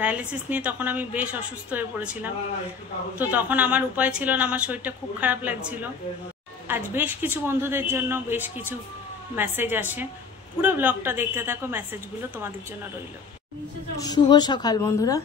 Dialysis নিয়ে তখন আমি বেশ অসুস্থ হয়ে পড়েছিলাম। তো তখন আমার উপায় ছিল না, আমার শরীরটা খুব খারাপ লাগছিল। আজ বেশ কিছু বন্ধুদের জন্য বেশ কিছু মেসেজ আসে, পুরো ব্লগটা দেখতে থাকো, মেসেজগুলো তোমাদের জন্য রইল। শুভ সকাল বন্ধুরা,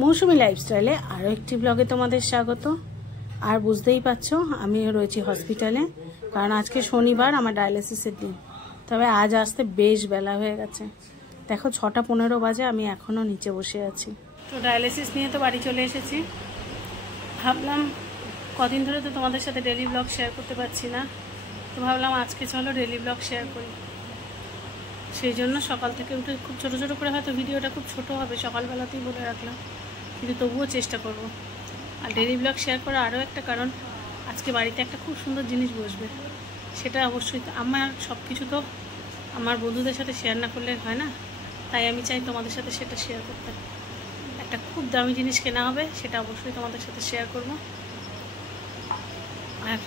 মৌসুমি লাইফস্টাইলে আরও একটি ব্লগে তোমাদের স্বাগত। আর বুঝতেই পারছো আমিও রয়েছি হসপিটালে, কারণ আজকে শনিবার, আমার ডায়ালিসিসের দিন। তবে আজ আসতে বেশ বেলা হয়ে গেছে, দেখো 6:15 বাজে, আমি এখনও নিচে বসে আছি। তো ডায়ালিসিস নিয়ে তো বাড়ি চলে এসেছি। ভাবলাম কদিন ধরে তো তোমাদের সাথে ডেলি ব্লগ শেয়ার করতে পারছি না, তো ভাবলাম আজকে চলো ডেলি ব্লগ শেয়ার করি। সেই জন্য সকাল থেকে উঠে খুব ছোটো ছোটো করে, হয়তো ভিডিওটা খুব ছোট হবে, সকালবেলাতেই বলে রাখলাম, কিন্তু তবুও চেষ্টা করব। আর ডেলি ব্লগ শেয়ার করার আরও একটা কারণ, আজকে বাড়িতে একটা খুব সুন্দর জিনিস বসবে, সেটা অবশ্যই আমার সব কিছু তো আমার বন্ধুদের সাথে শেয়ার না করলে হয় না, তাই আমি চাই তোমাদের সাথে সেটা শেয়ার করতে। একটা খুব দামি জিনিস কেনা হবে, সেটা অবশ্যই তোমাদের সাথে শেয়ার করব। আর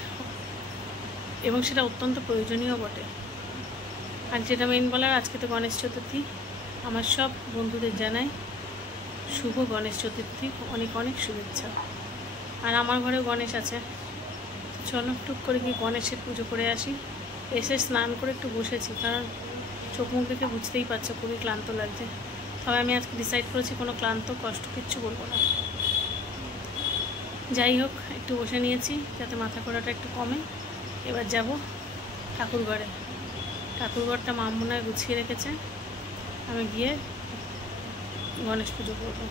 এবং সেটা অত্যন্ত প্রয়োজনীয় বটে। আর যেটা মেইন বলার, আজকে তো গণেশ চতুর্থী, আমার সব বন্ধুদের জানাই শুভ গণেশ চতুর্থী, অনেক অনেক শুভেচ্ছা। আর আমার ঘরেও গণেশ আছে, চলো টুক করে গিয়ে গণেশের পুজো করে আসি। এসে স্নান করে একটু বসেছি, কারণ চোখ মুখ দেখে বুঝতেই পারছো খুবই ক্লান্ত লাগছে। তবে আমি আজকে ডিসাইড করেছি কোনো ক্লান্ত কষ্ট কিচ্ছু বলবো না। যাই হোক, একটু বসে নিয়েছি যাতে মাথা ঘোরাটা একটু কমে। এবার যাব ঠাকুর ঘরে। ঠাকুরঘরটা মা মনে হয় গুছিয়ে রেখেছে, আমি গিয়ে গণেশ পুজো করবো।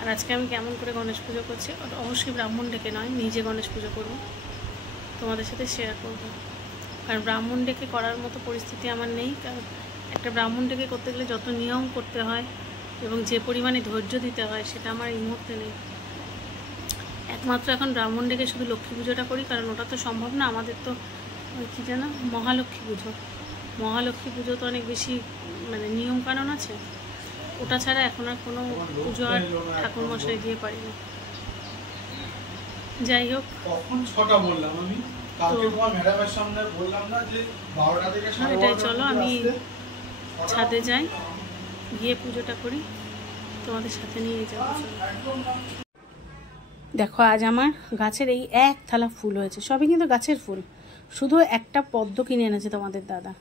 আর আজকে আমি কেমন করে গণেশ পুজো করছি, অবশ্যই ব্রাহ্মণ ডেকে নয়, নিজে গণেশ পুজো করব, তোমাদের সাথে শেয়ার করব। কারণ ব্রাহ্মণ ডেকে করার মতো পরিস্থিতি আমার নেই, কারণ একটা ব্রাহ্মণ ডেকে করতে গেলে যত নিয়ম করতে হয় এবং যে পরিমাণে ধৈর্য দিতে হয়, সেটা আমার এই মুহূর্তে নেই। একমাত্র এখন ব্রাহ্মণ ডেকে শুধু লক্ষ্মী পুজোটা করি, কারণ ওটা তো সম্ভব না। আমাদের তো কী জানো, মহালক্ষ্মী পুজো, মহালক্ষ্মী পুজো তো অনেক বেশি মানে নিয়মকানুন আছে, ওটা ছাড়া এখন আর কোনো পুজো আর ঠাকুরমশাই দিয়ে পারি না। যাই হোক, এটাই, চলো আমি ছাদে যাই, গিয়ে পুজোটা করি, তোমাদের সাথে নিয়ে যাবো। দেখো আজ আমার গাছের এই এক থালা ফুল হয়েছে, সবই কিন্তু গাছের ফুল, শুধু একটা পদ্ম কিনে এনেছে তোমাদের দাদা।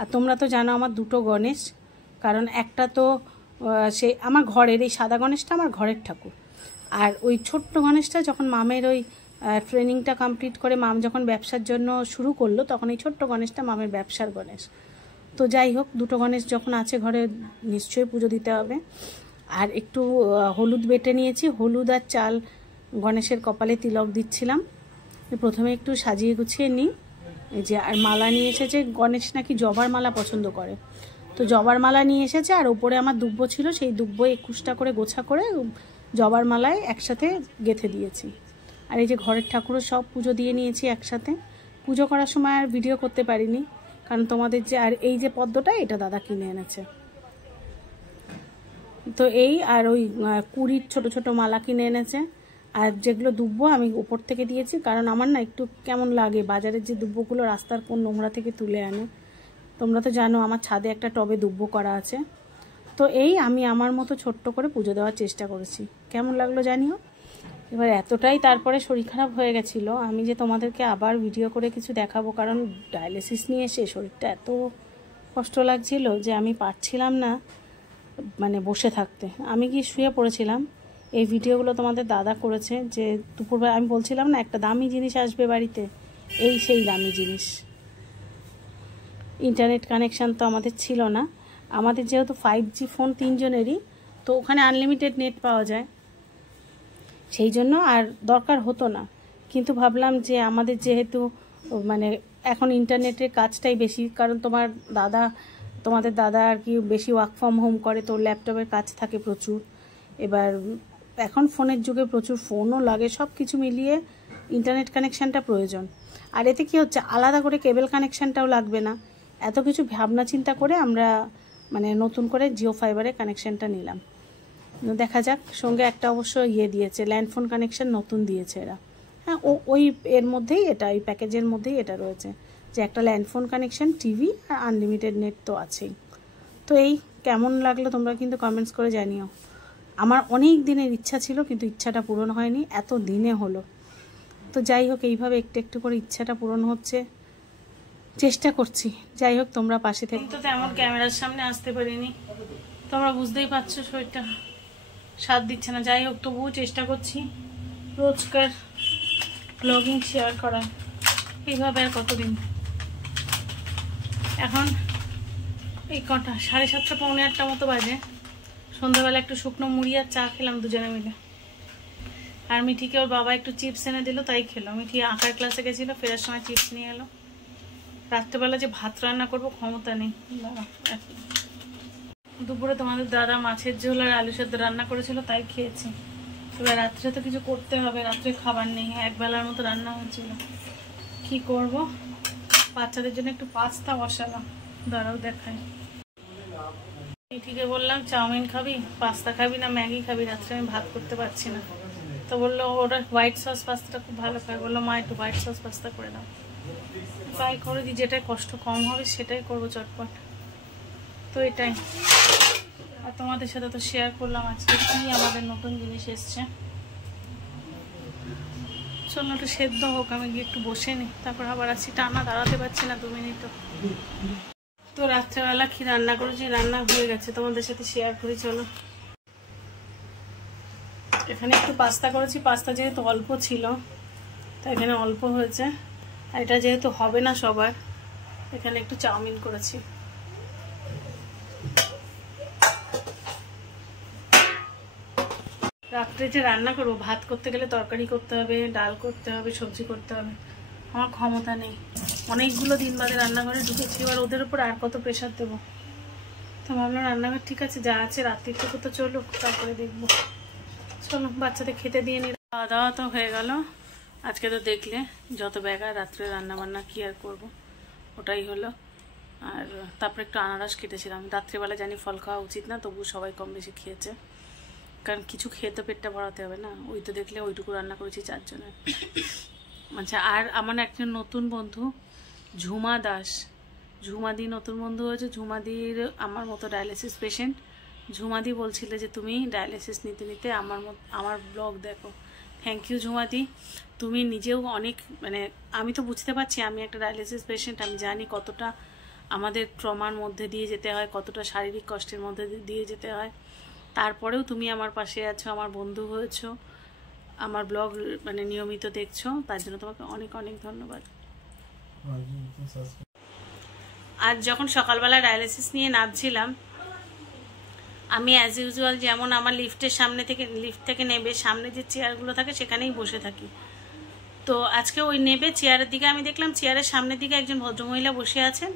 আর তোমরা তো জানো আমার দুটো গণেশ, কারণ একটা তো সে আমার ঘরের, এই সাদা গণেশটা আমার ঘরের ঠাকুর, আর ওই ছোট্ট গণেশটা যখন মামের ওই ট্রেনিংটা কমপ্লিট করে মাম যখন ব্যবসার জন্য শুরু করলো, তখন এই ছোট্ট গণেশটা মামের ব্যবসার গণেশ। তো যাই হোক, দুটো গণেশ যখন আছে ঘরে, নিশ্চয়ই পুজো দিতে হবে। আর একটু হলুদ বেটে নিয়েছি, হলুদ আর চাল গণেশের কপালে তিলক দিচ্ছিলাম। প্রথমে একটু সাজিয়ে গুছিয়ে নিই। এই যে, আর মালা নিয়ে এসেছে, গণেশ নাকি জবার মালা পছন্দ করে, তো জবার মালা নিয়ে এসেছে। আর ওপরে আমার দুব্ব ছিল, সেই দুব্ব 21টা করে গোছা করে জবার মালায় একসাথে গেঁথে দিয়েছি। আর এই যে ঘরের ঠাকুরও সব পুজো দিয়ে নিয়েছি একসাথে। পুজো করার সময় আর ভিডিও করতে পারিনি, কারণ তোমাদের যে, আর এই যে পদ্মটা, এটা দাদা কিনে এনেছে। তো এই, আর ওই 20 ছোট ছোট মালা কিনে এনেছে। আর যেগুলো দুব্ব আমি উপর থেকে দিয়েছি, কারণ আমার না একটু কেমন লাগে বাজারের যে দুব্বগুলো রাস্তার কোন নোংরা থেকে তুলে আনে। তোমরা তো জানো আমার ছাদে একটা টবে দুব্ব করা আছে। তো এই আমি আমার মতো ছোট্ট করে পুজো দেওয়ার চেষ্টা করেছি, কেমন লাগলো জানিও। এবার এতটাই তারপরে শরীর খারাপ হয়ে গেছিলো, আমি যে তোমাদেরকে আবার ভিডিও করে কিছু দেখাবো, কারণ ডায়ালিসিস নিয়ে এসে শরীরটা এত কষ্ট লাগছিল যে আমি পারছিলাম না মানে বসে থাকতে। আমি কি শুয়ে পড়েছিলাম। এই ভিডিওগুলো তোমাদের দাদা করেছে, যে দুপুরবেলা আমি বলছিলাম না একটা দামি জিনিস আসবে বাড়িতে, এই সেই দামি জিনিস। ইন্টারনেট কানেকশান তো আমাদের ছিল না, আমাদের যেহেতু 5G ফোন তিনজনেরই, তো ওখানে আনলিমিটেড নেট পাওয়া যায়, সেই জন্য আর দরকার হতো না। কিন্তু ভাবলাম যে আমাদের যেহেতু মানে এখন ইন্টারনেটের কাজটাই বেশি, কারণ তোমাদের দাদা আর কি বেশি ওয়ার্ক ফ্রম হোম করে, তো ল্যাপটপের কাজ থাকে প্রচুর। এবার এখন ফোনের যুগে প্রচুর ফোনও লাগে, সব কিছু মিলিয়ে ইন্টারনেট কানেকশানটা প্রয়োজন। আর এতে কি হচ্ছে, আলাদা করে কেবল কানেকশানটাও লাগবে না। এত কিছু ভাবনা চিন্তা করে আমরা মানে নতুন করে জিও ফাইবারে কানেকশানটা নিলাম। দেখা যাক, সঙ্গে একটা অবশ্য দিয়েছে, ল্যান্ডফোন কানেকশান নতুন দিয়েছে এরা। হ্যাঁ, ওই এর মধ্যেই এটা, ওই প্যাকেজের মধ্যেই এটা রয়েছে, যে একটা ল্যান্ডফোন কানেকশান, টিভি আর আনলিমিটেড নেট তো আছেই। তো এই কেমন লাগলো তোমরা কিন্তু কমেন্টস করে জানিও। আমার অনেক দিনের ইচ্ছা ছিল, কিন্তু ইচ্ছাটা পূরণ হয়নি, এত দিনে হলো। তো যাই হোক, এইভাবে একটু একটু করে ইচ্ছাটা পূরণ হচ্ছে, চেষ্টা করছি। যাই হোক, তোমরা পাশে থেকে। তো তেমন ক্যামেরার সামনে আসতে পারিনি, তোমরা বুঝতেই পারছো শরীরটা সাথ দিচ্ছে না। যাই হোক, তবুও চেষ্টা করছি রোজকার ব্লগিং শেয়ার করার। এইভাবে আর কতদিন। এখন এই কটা 7:30 পৌনে 8টা মতো বাজে। সন্ধ্যাবেলা একটু শুকনো মুড়ি আর চা খেলাম দুজনে মিলে। আর মিঠিকে ওর বাবা একটু চিপস এনে দিল, তাই খেলো। মিঠি আঁকার ক্লাসে গেছিল, ফেরার সময় চিপস নিয়ে এলো। রাত্রেবেলা যে ভাত রান্না করবো ক্ষমতা নেই। দুপুরে তোমাদের দাদা মাছের ঝোল আর আলু সেদ্ধ রান্না করেছিল, তাই খেয়েছি। এবার রাত্রে তো কিছু করতে হবে, রাত্রে খাবার নেই, একবেলার মতো রান্না হয়েছিল। কি করব, বাচ্চাদের জন্য একটু পাস্তা বসালাম, দাঁড়াও দেখাই। মিঠিকে বললাম চাউমিন খাবি, পাস্তা খাবি না ম্যাগি খাবি, রাত্রে আমি ভাত করতে পারছি না। তো বললো ওরা হোয়াইট সস পাস্তাটা খুব ভালো খায়, বললো মা একটু হোয়াইট সস পাস্তা করে দাও। তাই করে দিই, যেটাই কষ্ট কম হবে সেটাই করবো চটপট। তো এটাই। আর তোমাদের সাথে তো শেয়ার করলাম আজকে কি আমাদের নতুন জিনিস এসছে। চলো একটু সেদ্ধ হোক, আমি গিয়ে একটু বসে নিই, তারপর আবার আসি। টানা দাঁড়াতে পারছি না 2 মিনিটও। তো রাত্রেবেলা কি রান্না করেছি, রান্না হয়ে গেছে, তোমাদের সাথে শেয়ার করি। চলো, এখানে একটু পাস্তা করেছি। পাস্তা যেহেতু অল্প ছিল, তাই এখানে অল্প হয়েছে। আর এটা যেহেতু হবে না সবার, এখানে একটু চাউমিন করেছি। রাত্রে যে রান্না করবো, ভাত করতে গেলে তরকারি করতে হবে, ডাল করতে হবে, সবজি করতে হবে, আমার ক্ষমতা নেই। অনেকগুলো দিন বাদে রান্নাঘরে ঢুকেছি, এবার ওদের উপর আর কত প্রেশার দেবো। তো ভাবলাম রান্নাঘর ঠিক আছে, যা আছে রাত্রিটুকু তো চলুক, তারপরে দেখবো। চলো বাচ্চাদের খেতে দিয়ে নি। খাওয়া দাওয়া তো হয়ে গেল। আজকে তো দেখলে যত ব্যাগা, রাত্রে রান্না বান্না কি আর করবো, ওটাই হলো। আর তারপরে একটু আনারস কেটেছিলাম। রাত্রিবেলা জানি ফল খাওয়া উচিত না, তবু সবাই কম বেশি খেয়েছে, কারণ কিছু খেয়ে তো পেটটা ভরাতে হবে না। ওই তো দেখলে ওইটুকু রান্না করেছি 4 জনের। আচ্ছা, আর আমার একজন নতুন বন্ধু ঝুমা দাস, ঝুমাদি নতুন বন্ধু হয়েছে। ঝুমাদির আমার মতো ডায়ালিসিস পেশেন্ট। ঝুমাদি বলছিল যে তুমি ডায়ালিসিস নিতে নিতে আমার ব্লগ দেখো। Thank you Jhumadi. তুমি নিজেও অনেক, মানে আমি তো বুঝতে পারছি আমি একটা ডায়ালিসিস পেশেন্ট, আমি জানি কতটা আমাদের ট্রমার মধ্যে দিয়ে যেতে হয়, কতটা শারীরিক কষ্টের মধ্যে দিয়ে যেতে হয়। তারপরেও তুমি আমার পাশে আছো, আমার বন্ধু হয়েছো, আমার ব্লগ মানে নিয়মিত দেখছো, তার জন্য তোমাকে অনেক অনেক ধন্যবাদ। আজ যখন সকালবেলা ডায়ালিসিস নিয়ে নামছিলাম, আমি অ্যাজ ইউজুয়াল যেমন আমার লিফট থেকে নেবে সামনে যে চেয়ারগুলো থাকে সেখানেই বসে থাকি। তো আজকে ওই নেবে চেয়ারের দিকে আমি দেখলাম, চেয়ারের সামনের দিকে একজন ভদ্রমহিলা বসে আছেন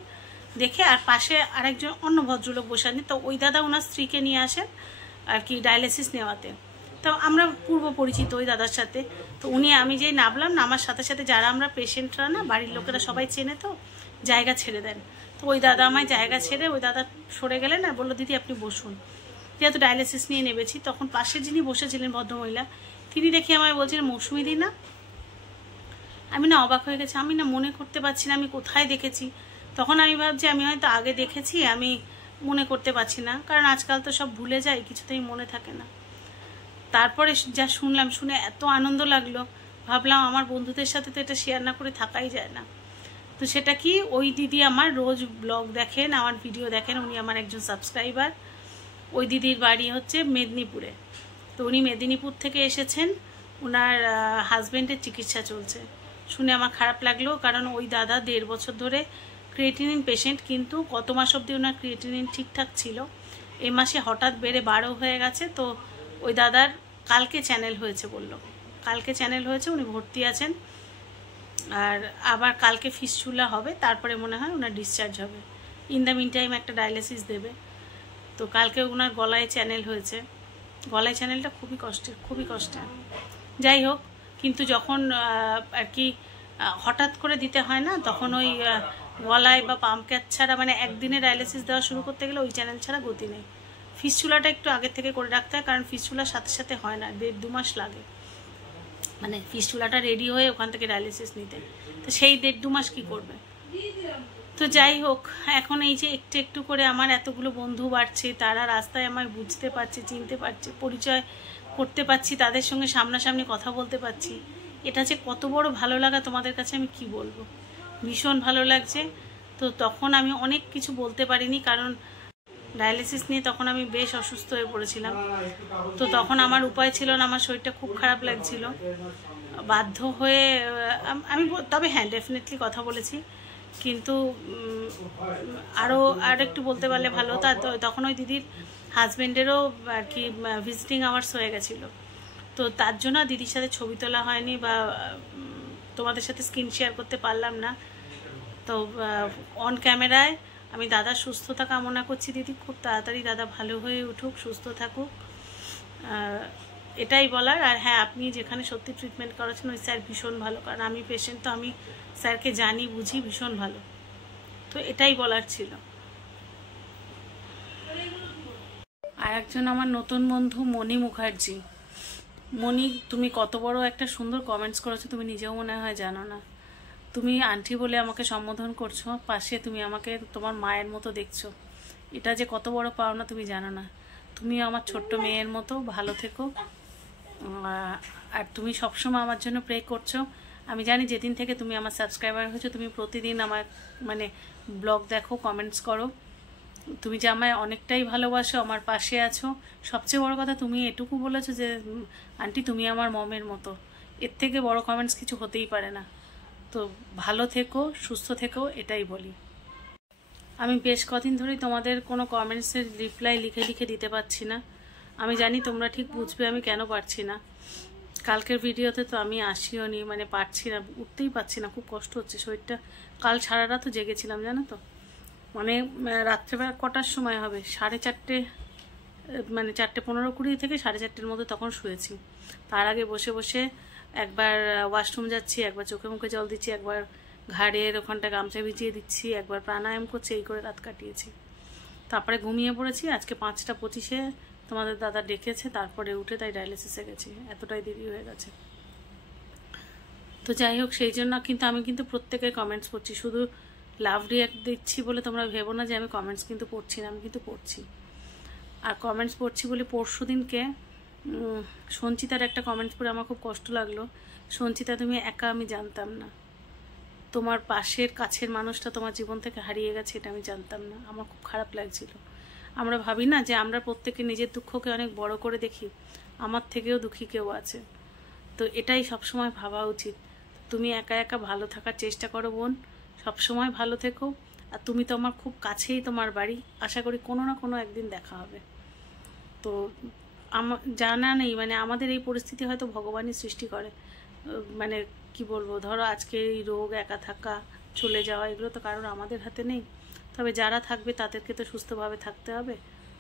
দেখে, আর পাশে আরেকজন অন্য ভদ্রলোক বসে আছেন। তো ওই দাদা ওনার স্ত্রীকে নিয়ে আসেন আর কি ডায়ালিসিস নেওয়াতে। তো আমরা পূর্ব পরিচিত ওই দাদার সাথে। তো উনি, আমি যেই নামলাম, নামার সাথে সাথে যারা আমরা পেশেন্টরা না, বাড়ির লোকেরা সবাই চেনে, তো জায়গা ছেড়ে দেন। তো ওই দাদা আমায় জায়গা ছেড়ে, ওই দাদা সরে গেলেন আর বললো দিদি আপনি বসুন, যেহেতু ডায়ালিসিস নিয়ে নেবেছি। তখন পাশে যিনি বসেছিলেন ভদ্রমহিলা, তিনি দেখে আমায় বলছিলেন মৌসুমিদি না। আমি না অবাক হয়ে গেছি, আমি না মনে করতে পারছি না আমি কোথায় দেখেছি। তখন আমি ভাবছি আমি হয়তো আগে দেখেছি, আমি মনে করতে পারছি না, কারণ আজকাল তো সব ভুলে যাই, কিছুতেই মনে থাকে না। তারপরে যা শুনলাম, শুনে এত আনন্দ লাগলো, ভাবলাম আমার বন্ধুদের সাথে তো এটা শেয়ার না করে থাকাই যায় না। তো সেটা কি, ওই দিদি আমার রোজ ব্লগ দেখেন, আমার ভিডিও দেখেন, উনি আমার একজন সাবস্ক্রাইবার। ওই দিদির বাড়ি হচ্ছে মেদিনীপুরে। তো উনি মেদিনীপুর থেকে এসেছেন, ওনার হাজব্যান্ডের চিকিৎসা চলছে। শুনে আমার খারাপ লাগলো, কারণ ওই দাদা 1.5 বছর ধরে ক্রিয়েটিনিন পেশেন্ট, কিন্তু গত মাস অবধি ওনার ক্রিয়েটিনিন ঠিকঠাক ছিল। এই মাসে হঠাৎ বেড়ে 12 হয়ে গেছে। তো ওই দাদার কালকে চ্যানেল হয়েছে, বলল কালকে চ্যানেল হয়েছে, উনি ভর্তি আছেন। আর আবার কালকে ফিস্চুলা হবে, তারপরে মনে হয় ওনার ডিসচার্জ হবে। ইন দ্য মিন টাইম একটা ডায়ালিসিস দেবে। তো কালকে ওনার গলায় চ্যানেল হয়েছে। গলায় চ্যানেলটা খুবই কষ্টের। যাই হোক, কিন্তু যখন আর কি হঠাৎ করে দিতে হয় না, তখন ওই গলায় বা পাম্প ক্যাচ ছাড়া, মানে একদিনে ডায়ালিসিস দেওয়া শুরু করতে গেলে ওই চ্যানেল ছাড়া গতি নেই। ফিস্চুলাটা একটু আগে থেকে করে রাখতে হয়, কারণ ফিস্চুলার সাথে সাথে হয় না, 1.5-2 মাস লাগে, মানে ফিস্চুলাটা রেডি হয়ে ওখান থেকে ডায়ালিসিস নিতে। তো সেই 1.5-2 মাস কী করবে? তো যাই হোক, এখন এই যে একটু একটু করে আমার এতগুলো বন্ধু বাড়ছে, তারা রাস্তায় আমায় বুঝতে পারছে, চিনতে পারছে, পরিচয় করতে পারছি, তাদের সঙ্গে সামনাসামনি কথা বলতে পারছি, এটা যে কত বড় ভালো লাগা তোমাদের কাছে আমি কি বলবো, ভীষণ ভালো লাগছে। তো তখন আমি অনেক কিছু বলতে পারিনি, কারণ ডায়ালিসিস নিয়ে তখন আমি বেশ অসুস্থ হয়ে পড়েছিলাম। তো তখন আমার উপায় ছিল না, আমার শরীরটা খুব খারাপ লাগছিল, বাধ্য হয়ে আমি তবে হ্যাঁ ডেফিনেটলি কথা বলেছি, কিন্তু আর একটু বলতে পারলে ভালো হতো। তখন ওই দিদির হাজব্যান্ডেরও আর কি ভিজিটিং আওয়ার্স হয়ে গেছিলো, তো তার জন্য দিদির সাথে ছবি তোলা হয়নি বা তোমাদের সাথে স্ক্রিন শেয়ার করতে পারলাম না। তো অন ক্যামেরায় আমি দাদার সুস্থতা কামনা করছি। দিদি খুব তাড়াতাড়ি দাদা ভালো হয়ে উঠুক, সুস্থ থাকুক, এটাই বলার। আর হ্যাঁ, আপনি যেখানে সত্যি ট্রিটমেন্ট করাচ্ছেন ওই স্যার ভীষণ ভালো, কারণ আমি পেশেন্ট, তো আমি স্যারকে জানি, বুঝি, ভীষণ ভালো। তো এটাই বলার ছিল। আর একজন আমার নতুন বন্ধু মণি মুখার্জি। মণি, তুমি কত বড় একটা সুন্দর কমেন্টস করেছো, তুমি নিজেও মনে হয় জানো না। তুমি আন্টি বলে আমাকে সম্বোধন করছো, পাশে তুমি আমাকে তোমার মায়ের মতো দেখছো, এটা যে কত বড় পাওনা তুমি জানো না। তুমি আমার ছোট্ট মেয়ের মতো, ভালো থেকো। আর তুমি সবসময় আমার জন্য প্রে করছো। আমি জানি যেদিন থেকে তুমি আমার সাবস্ক্রাইবার হয়েছো, তুমি প্রতিদিন আমার মানে ব্লগ দেখো, কমেন্টস করো, তুমি যে আমায় অনেকটাই ভালোবাসো, আমার পাশে আছো। সবচেয়ে বড় কথা, তুমি এটুকু বলেছো যে আন্টি তুমি আমার মমের মতো, এর থেকে বড় কমেন্টস কিছু হতেই পারে না। তো ভালো থেকো, সুস্থ থেকো, এটাই বলি। আমি বেশ কদিন ধরেই তোমাদের কোনো কমেন্টসের রিপ্লাই লিখে লিখে দিতে পারছি না। আমি জানি তোমরা ঠিক বুঝবে আমি কেন পারছি না। কালকের ভিডিওতে তো আমি আসিও নি, মানে পারছি না, উঠতেই পারছি না, খুব কষ্ট হচ্ছে শরীরটা। কাল সারা রাত জেগেছিলাম জানো তো, মানে রাত্রেবেলা কটার সময় হবে, 4:30, মানে 4:15-20 থেকে 4:30-র মধ্যে তখন শুয়েছি। তার আগে বসে বসে একবার ওয়াশরুম যাচ্ছি, একবার চোখে মুখে জল দিচ্ছি, একবার ঘাড়ের ওখানটা গামছা ভিজিয়ে দিচ্ছি, একবার প্রাণায়াম করছি, এই করে রাত কাটিয়েছি। তারপরে ঘুমিয়ে পড়েছি। আজকে 5:25-এ তোমাদের দাদা ডেকেছে, তারপরে উঠে তাই ডায়ালিসিসে গেছি, এতটাই দেরি হয়ে গেছে। তো যাই হোক, সেই জন্য কিন্তু আমি কিন্তু প্রত্যেকের কমেন্টস পড়ছি, শুধু লাভ রিয়াক্ট দিচ্ছি বলে তোমরা ভেবো না যে আমি কমেন্টস কিন্তু পড়ছি না, আমি কিন্তু পড়ছি। আর কমেন্টস পড়ছি বলে পরশু দিনকে সঞ্চিতার একটা কমেন্টস পড়ে আমার খুব কষ্ট লাগলো। সঞ্চিতা, তুমি একা, আমি জানতাম না তোমার পাশের কাছের মানুষটা তোমার জীবন থেকে হারিয়ে গেছে, এটা আমি জানতাম না, আমার খুব খারাপ লাগছিল। আমরা ভাবি না যে আমরা প্রত্যেকে নিজের দুঃখকে অনেক বড় করে দেখি, আমার থেকেও দুঃখী কেউ আছে, তো এটাই সবসময় ভাবা উচিত। তুমি একা একা ভালো থাকার চেষ্টা করো বোন, সবসময় ভালো থেকো। আর তুমি তো আমার খুব কাছেই, তোমার বাড়ি, আশা করি কোনো না কোনো একদিন দেখা হবে। তো আমার জানা নেই, মানে আমাদের এই পরিস্থিতি হয়তো ভগবানই সৃষ্টি করে, মানে কি বলবো, ধরো আজকে এই রোগ, একা থাকা, চলে যাওয়া, এগুলো তো কারোর আমাদের হাতে নেই। তবে যারা থাকবে তাদেরকে তো সুস্থভাবে থাকতে হবে।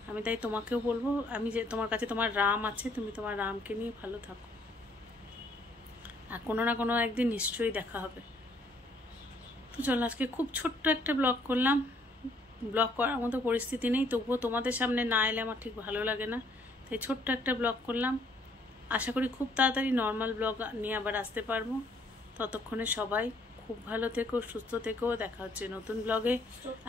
আমি তাই তোমাকেও বলবো, আমি যে তোমার কাছে তোমার রাম আছে, তুমি তোমার রামকে নিয়ে ভালো থাকো, আর কোনো না কোনো একদিন নিশ্চয়ই দেখা হবে। তো চলো, আজকে খুব ছোট্ট একটা ব্লগ করলাম, ব্লগ করার মতো পরিস্থিতি নেই, তবুও তোমাদের সামনে না এলে আমার ঠিক ভালো লাগে না, তাই ছোট্ট একটা ব্লগ করলাম। আশা করি খুব তাড়াতাড়ি নর্মাল ব্লগ নিয়ে আবার আসতে পারবো। ততক্ষণে সবাই খুব ভালো থেকো, সুস্থ থেকো, দেখা হচ্ছে নতুন ব্লগে।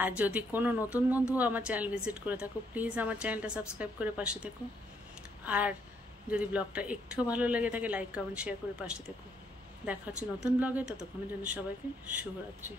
আর যদি কোনো নতুন বন্ধু আমার চ্যানেল ভিজিট করে থাকো, প্লিজ আমার চ্যানেলটা সাবস্ক্রাইব করে পাশে থেকো। আর যদি ব্লগটা একটু ভালো লেগে থাকে, লাইক, কমেন্ট, শেয়ার করে পাশে থেকো। দেখা হচ্ছে নতুন ব্লগে, ততক্ষণের জন্য সবাইকে শুভরাত্রি।